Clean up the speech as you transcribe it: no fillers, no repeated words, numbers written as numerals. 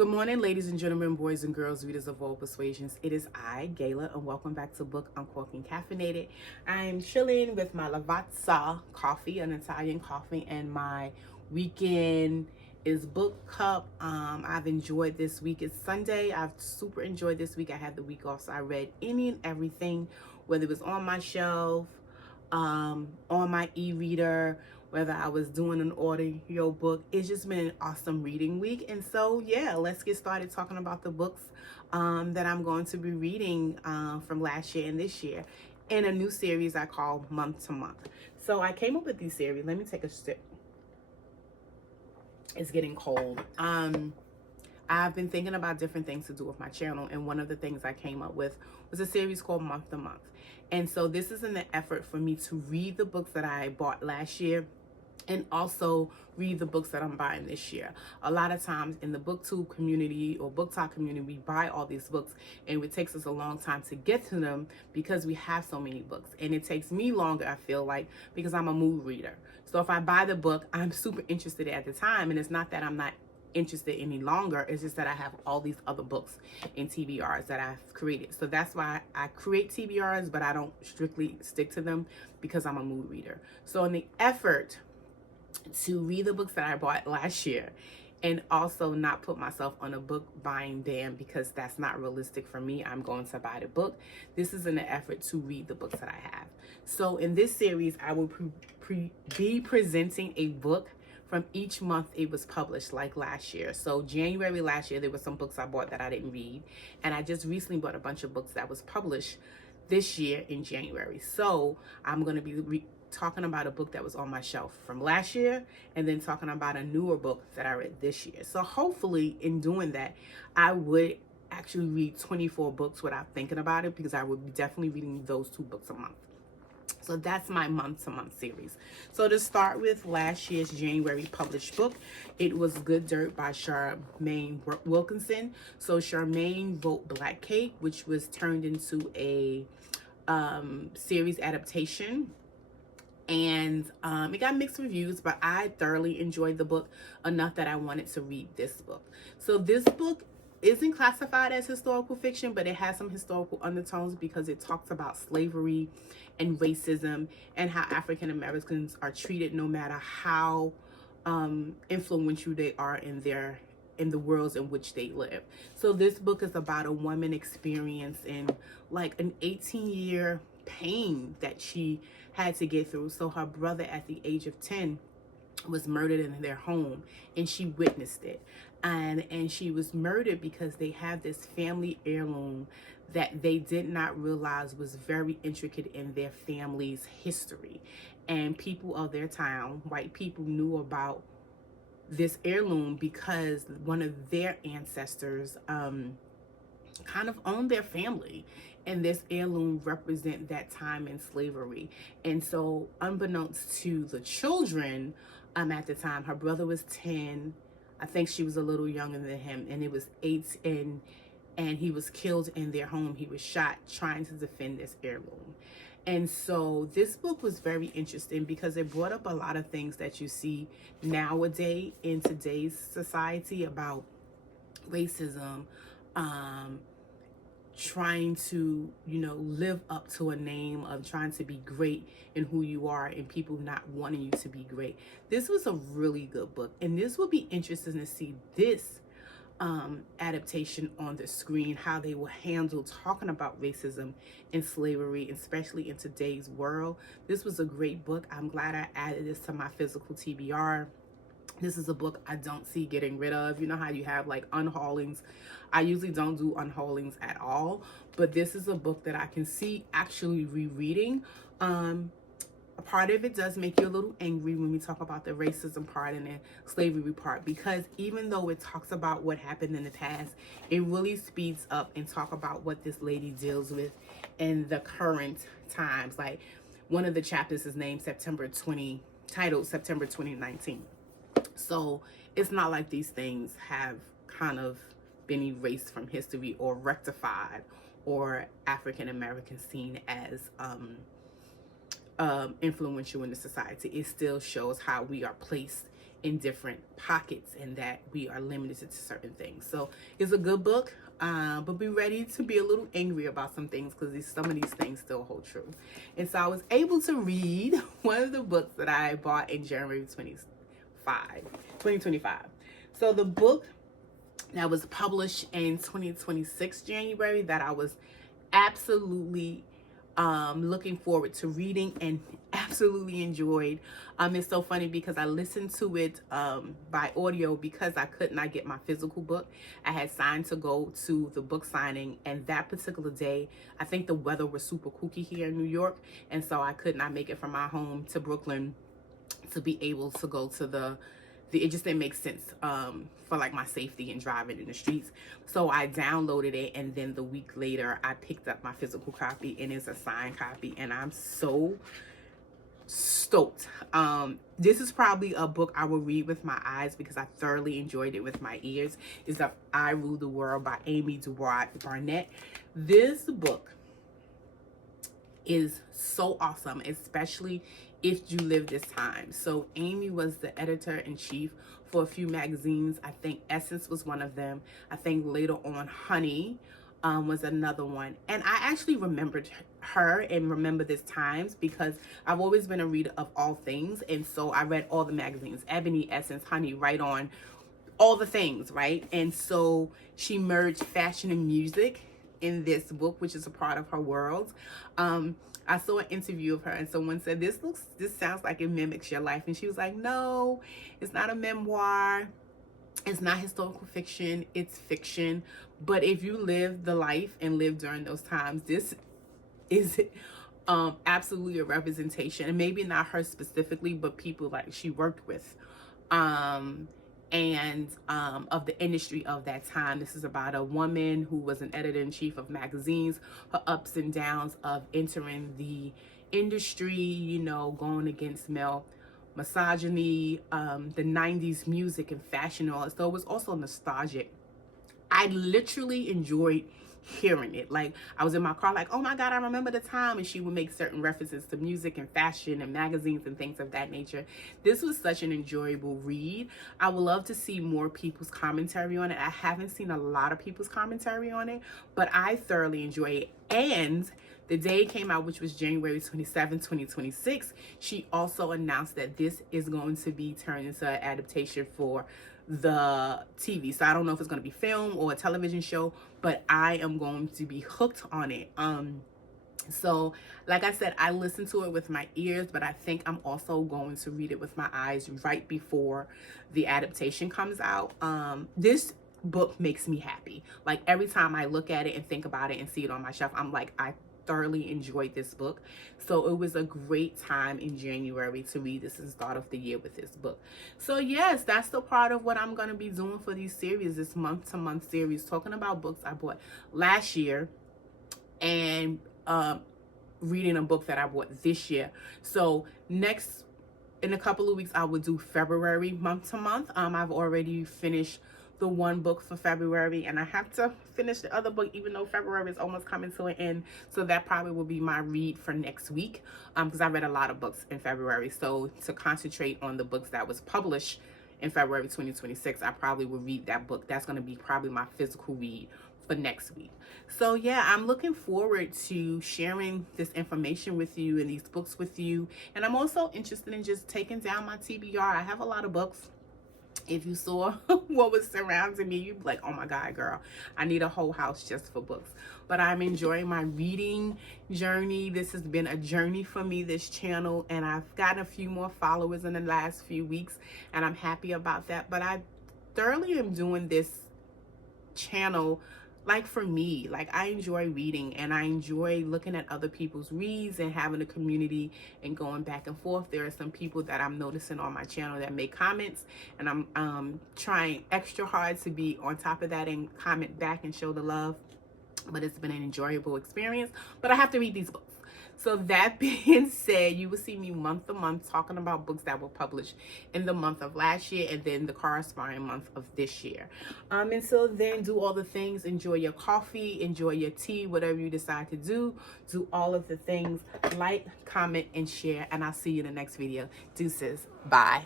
Good morning, ladies and gentlemen, boys and girls, readers of all persuasions. It is I, Gayla, and welcome back to Book Uncorking Caffeinated. I'm chilling with my Lavazza coffee, an Italian coffee, and my weekend is book cup. I've enjoyed this week. It's Sunday. I've super enjoyed this week. I had the week off, so I read any and everything, whether it was on my shelf, on my e-reader, whether I was doing an audio book. It's just been an awesome reading week. And so, yeah, let's get started talking about the books that I'm going to be reading from last year and this year in a new series I call Month to Month. So I came up with these series. Let me take a sip. It's getting cold. I've been thinking about different things to do with my channel, and one of the things I came up with was a series called Month to Month. And so this is an effort for me to read the books that I bought last year and also read the books that I'm buying this year. A lot of times in the booktube community or book talk community, we buy all these books and it takes us a long time to get to them because we have so many books. And it takes me longer, I feel like, because I'm a mood reader. So if I buy the book, I'm super interested at the time, and it's not that I'm not interested any longer. It's just that I have all these other books in TBRs that I've created. So that's why I create TBRs, but I don't strictly stick to them because I'm a mood reader. So in the effort to read the books that I bought last year and also not put myself on a book buying ban because that's not realistic for me, I'm going to buy the book. This is in an effort to read the books that I have. So in this series, I will be presenting a book from each month it was published, like last year. So January last year, there were some books I bought that I didn't read. And I just recently bought a bunch of books that was published this year in January. So I'm going to be talking about a book that was on my shelf from last year, and then talking about a newer book that I read this year. So hopefully in doing that, I would actually read 24 books without thinking about it, because I would be definitely reading those 2 books a month. So that's my month-to-month series. So to start with last year's January published book, it was Good Dirt by Charmaine Wilkinson. So Charmaine wrote Black Cake, which was turned into a series adaptation. And it got mixed reviews, but I thoroughly enjoyed the book enough that I wanted to read this book. So this book isn't classified as historical fiction, but it has some historical undertones because it talks about slavery and racism and how African Americans are treated no matter how influential they are in the worlds in which they live. So this book is about a woman experiencing like an 18-year pain that she had to get through. So her brother at the age of 10 was murdered in their home, and she witnessed it. And she was murdered because they have this family heirloom that they did not realize was very intricate in their family's history. And people of their town, white people, knew about this heirloom because one of their ancestors kind of owned their family, and this heirloom represent that time in slavery. And so unbeknownst to the children at the time, her brother was 10. I think she was a little younger than him, and it was 8, and he was killed in their home. He was shot trying to defend this heirloom. And so this book was very interesting because it brought up a lot of things that you see nowadays in today's society about racism, trying to, live up to a name of trying to be great in who you are, and people not wanting you to be great. This was a really good book, and this will be interesting to see this adaptation on the screen, how they will handle talking about racism and slavery, especially in today's world. This was a great book. I'm glad I added this to my physical TBR. This is a book I don't see getting rid of. You know how you have like unhaulings? I usually don't do unhaulings at all, but this is a book that I can see actually rereading. A part of it does make you a little angry when we talk about the racism part and the slavery part, because even though it talks about what happened in the past, it really speeds up and talk about what this lady deals with in the current times. Like one of the chapters is named titled September 2019. So it's not like these things have kind of been erased from history or rectified, or African Americans seen as influential in the society. It still shows how we are placed in different pockets and that we are limited to certain things. So it's a good book, but be ready to be a little angry about some things because some of these things still hold true. And so I was able to read one of the books that I bought in January 2025. So the book that was published in 2026 January that I was absolutely looking forward to reading and absolutely enjoyed. It's so funny because I listened to it by audio because I could not get my physical book. I had signed to go to the book signing, and that particular day, I think the weather was super kooky here in New York, and so I could not make it from my home to Brooklyn to be able to go to it just didn't make sense for like my safety and driving in the streets. So I downloaded it, and then the week later I picked up my physical copy, and it's a signed copy, and I'm so stoked. This is probably a book I will read with my eyes because I thoroughly enjoyed it with my ears. It's I Rule the World by Amy DuBois Barnett. This book is so awesome, especially if you live this time. So Amy was the editor-in-chief for a few magazines. I think Essence was one of them. I think later on Honey was another one. And I actually remembered her and remember this times because I've always been a reader of all things. And so I read all the magazines, Ebony, Essence, Honey, Right On, all the things, right? And so she merged fashion and music in this book, which is a part of her world. I saw an interview of her, and someone said, this sounds like it mimics your life. And she was like, no, it's not a memoir. It's not historical fiction. It's fiction. But if you live the life and live during those times, this is absolutely a representation. And maybe not her specifically, but people like she worked with. Of the industry of that time. This is about a woman who was an editor-in-chief of magazines, her ups and downs of entering the industry, you know, going against male misogyny, the 90s music and fashion and all that. So it was also nostalgic. I literally enjoyed hearing it. Like, I was in my car like, oh my God, I remember the time. And she would make certain references to music and fashion and magazines and things of that nature. This was such an enjoyable read. I would love to see more people's commentary on it. I haven't seen a lot of people's commentary on it, but I thoroughly enjoy it. And the day it came out, which was January 27, 2026, she also announced that this is going to be turned into an adaptation for the TV. So I don't know if it's going to be film or a television show, but I am going to be hooked on it. So like I said, I listened to it with my ears, but I think I'm also going to read it with my eyes right before the adaptation comes out. This book makes me happy. Like, every time I look at it and think about it and see it on my shelf, I'm like, I thoroughly enjoyed this book. So it was a great time in January to read this and start off the year with this book. So yes, that's the part of what I'm going to be doing for these series, this month-to-month series, talking about books I bought last year and reading a book that I bought this year. So next, in a couple of weeks, I will do February month-to-month. I've already finished the one book for February, and I have to finish the other book even though February is almost coming to an end. So that probably will be my read for next week, because I read a lot of books in February. So to concentrate on the books that was published in February 2026, I probably will read that book. That's going to be probably my physical read for next week. So yeah, I'm looking forward to sharing this information with you and these books with you. And I'm also interested in just taking down my TBR. I have a lot of books. If you saw what was surrounding me, you'd be like, oh my God, girl, I need a whole house just for books. But I'm enjoying my reading journey. This has been a journey for me, this channel, and I've gotten a few more followers in the last few weeks, and I'm happy about that. But I thoroughly am doing this channel like for me. Like, I enjoy reading, and I enjoy looking at other people's reads and having a community and going back and forth. There are some people that I'm noticing on my channel that make comments, and I'm trying extra hard to be on top of that and comment back and show the love. But it's been an enjoyable experience. But I have to read these books. So that being said, you will see me month to month talking about books that were published in the month of last year and then the corresponding month of this year. And so then do all the things. Enjoy your coffee, enjoy your tea, whatever you decide to do. Do all of the things. Like, comment, and share. And I'll see you in the next video. Deuces. Bye.